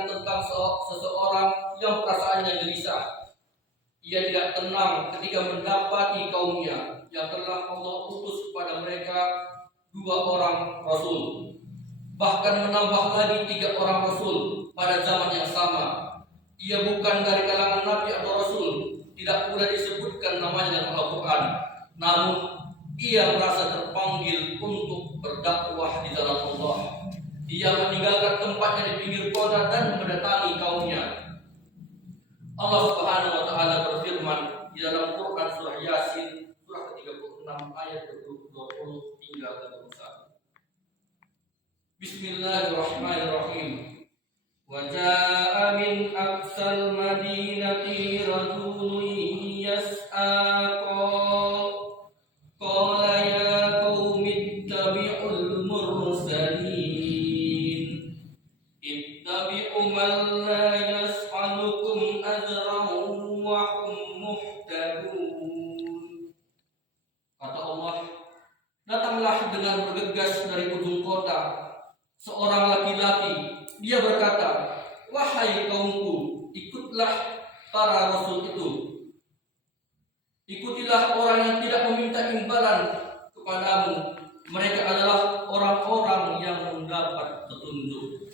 menceritakan tentang seseorang yang perasaannya gelisah. Ia tidak tenang ketika mendapati kaumnya yang telah Allah utus kepada mereka 2 orang Rasul. Bahkan menambah lagi 3 orang Rasul pada zaman yang sama. Ia bukan dari kalangan Nabi atau Rasul, tidak pula disebutkan namanya dalam Al-Quran. Namun ia merasa terpanggil untuk berdakwah di jalan Allah. Ia meninggalkan tempatnya di pinggir kota dan mendatangi kaumnya. Allah Subhanahu wa taala berfirman di dalam Quran surah Yasin surah ke-36 ayat 20 hingga 21. Bismillahirrahmanirrahim. Wa jaa'a min aqsal madinati rajulun yas'a qala ya qaumi ittabi'ul mursalin ittabi'u man la yas'alukum ajran wa hum muhtadun. Kata Allah, datanglah dengan bergegas dari ujung kota seorang laki-laki. Dia berkata, wahai kaumku, ikutlah para rasul itu. Ikutilah orang yang tidak meminta imbalan kepadamu. Mereka adalah orang-orang yang mendapat petunjuk.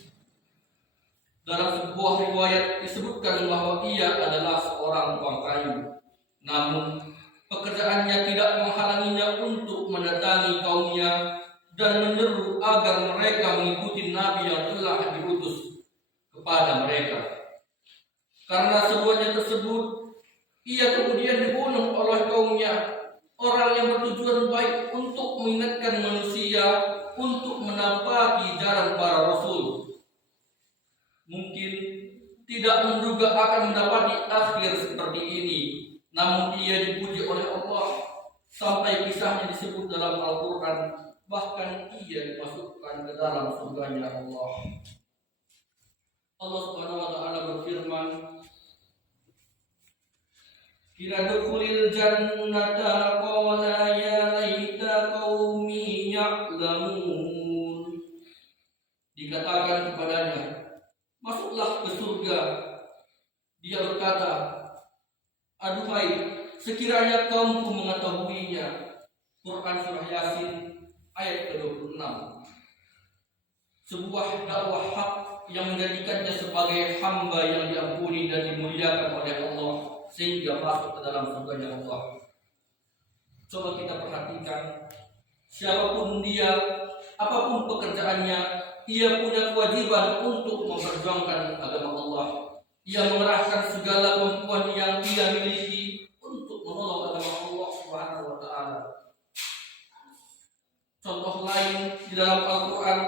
Dalam sebuah riwayat disebutkan bahwa ia adalah seorang tukang kayu. Namun pekerjaannya tidak menghalanginya untuk mendatangi kaumnya dan menyeru agar mereka mengikuti Nabi yang telah diutus kepada mereka. Karena seruannya tersebut, ia kemudian dibunuh oleh kaumnya, orang yang bertujuan baik untuk mengingatkan manusia untuk menampaki jalan para rasul. Mungkin tidak menduga akan mendapati akhir seperti ini, namun ia dipuji oleh Allah sampai kisahnya disebut dalam Al-Quran. Bahkan ia dimasukkan ke dalam surganya Allah. Allah Subhanahu wa taala berfirman, "Qila dukhulil jannata qala ya laita qaumi ya'lamun." Dikatakan kepadanya, masuklah ke surga. Dia berkata, aduhai, sekiranya kaumku mengetahuinya. Quran surah Yasin ayat ke-26. Sebuah dakwah hak yang menjadikannya sebagai hamba yang diampuni dan dimuliakan oleh Allah sehingga masuk ke dalam surganya Allah. Coba kita perhatikan, siapapun dia, apapun pekerjaannya, ia punya kewajiban untuk memperjuangkan agama Allah. Ia mengerahkan segala kemampuan yang ia miliki untuk menolong agama Allah Subhanahu wa taala. Contoh lain di dalam Al-Quran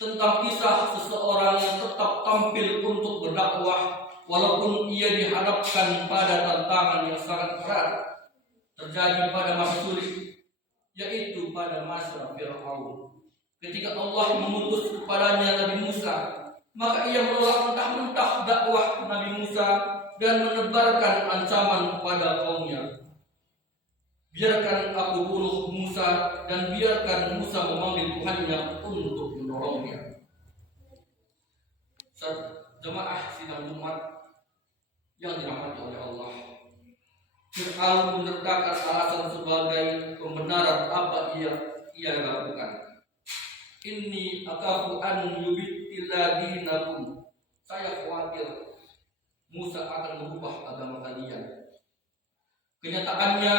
tentang kisah seseorang yang tetap tampil untuk berdakwah walaupun ia dihadapkan pada tantangan yang sangat berat, terjadi pada masa sulit, yaitu pada masa Fir'aun. Ketika Allah mengutus kepadanya Nabi Musa, maka ia menolak mentah-mentah dakwah Nabi Musa dan menebarkan ancaman kepada kaumnya. Biarkan aku bunuh Musa dan biarkan Musa memanggil Tuhannya untuk menolongnya. Jemaah sidang Jumat yang dirahmati oleh Allah, Fir'aun menyertakan alasan sebagai pembenaran apa ia lakukan. Inni akafu an yubittila dinakum. Saya khawatir Musa akan mengubah agama kalian. Kenyataannya,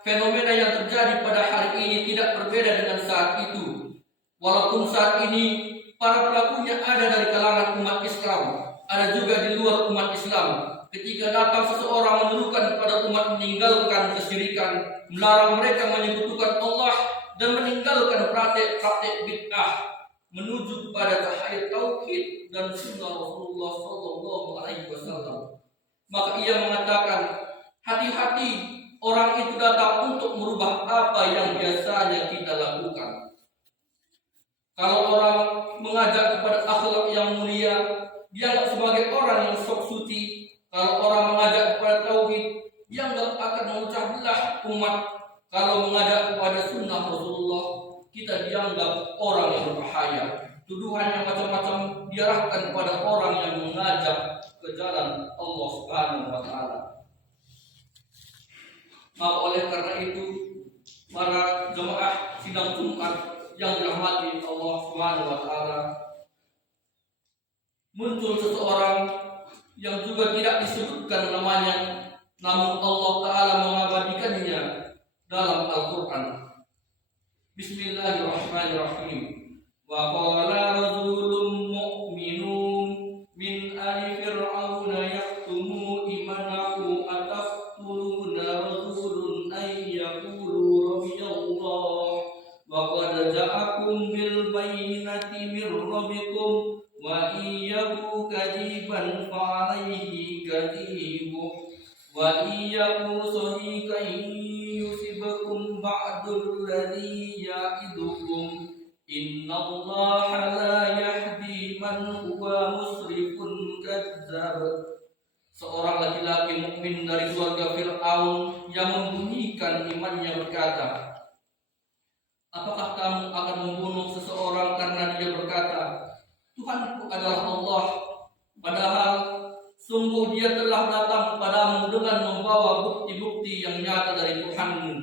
fenomena yang terjadi pada hari ini tidak berbeda dengan saat itu. Walaupun saat ini para pelakunya ada dari kalangan umat Islam, ada juga di luar umat Islam. Ketika datang seseorang menyerukan kepada umat meninggalkan kesyirikan, melarang mereka menyekutukan Allah dan meninggalkan praktek-praktek bid'ah, menuju kepada cahaya tauhid dan sunnah Rasulullah SAW. Maka ia mengatakan, hati-hati, orang itu datang untuk merubah apa yang biasanya kita lakukan. Kalau orang mengajak kepada akhlak yang mulia, dianggap sebagai orang yang sok suci. Kalau orang mengajak kepada tauhid, dianggap akan memecah belah umat. Kalau mengajak kepada sunnah Rasulullah, kita dianggap orang yang berbahaya. Tuduhan yang macam-macam diarahkan kepada orang yang mengajak ke jalan Allah Subhanahu wa taala. Maka oleh karena itu, para jemaah sidang Jumat yang dirahmati Allah Subhanahu wa taala, muncul seseorang yang juga tidak disebutkan namanya, namun Allah taala mengabadikannya dalam Al-Qur'an. Bismillahirrahmanirrahim. Wa qala rajulun mu'minun min ali fir'auna yaktumu imanahu ataqtuluna rajulun ay yaqulu rabbiyallah wa qad ja'akum bil bayyinati mir rabbikum wa iyyaku kadiban fa alayhi kadibuh wa iyyaku sadiqan yusibakum ba'dul ladzi ya'idukum innallaha la yahdi man huwa musrifun kadzdzab. Seorang laki-laki mukmin dari keluarga Fir'aun yang membunyikan imannya berkata, apakah kamu akan membunuh seseorang karena dia berkata, Tuhanku adalah Allah, padahal sungguh dia telah datang kepadamu dengan membawa bukti-bukti yang nyata dari Tuhanmu.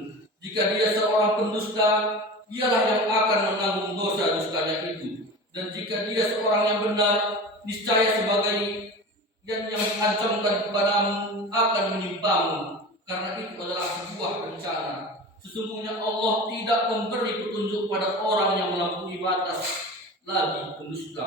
Jika dia seorang pendusta, dialah yang akan menanggung dosa-dosanya itu. Dan jika dia seorang yang benar, niscaya sebagai yang diancamkan kepadamu akan menimpamu, karena itu adalah sebuah bencana. Sesungguhnya Allah tidak memberi petunjuk pada orang yang melampaui batas, lagi pendusta.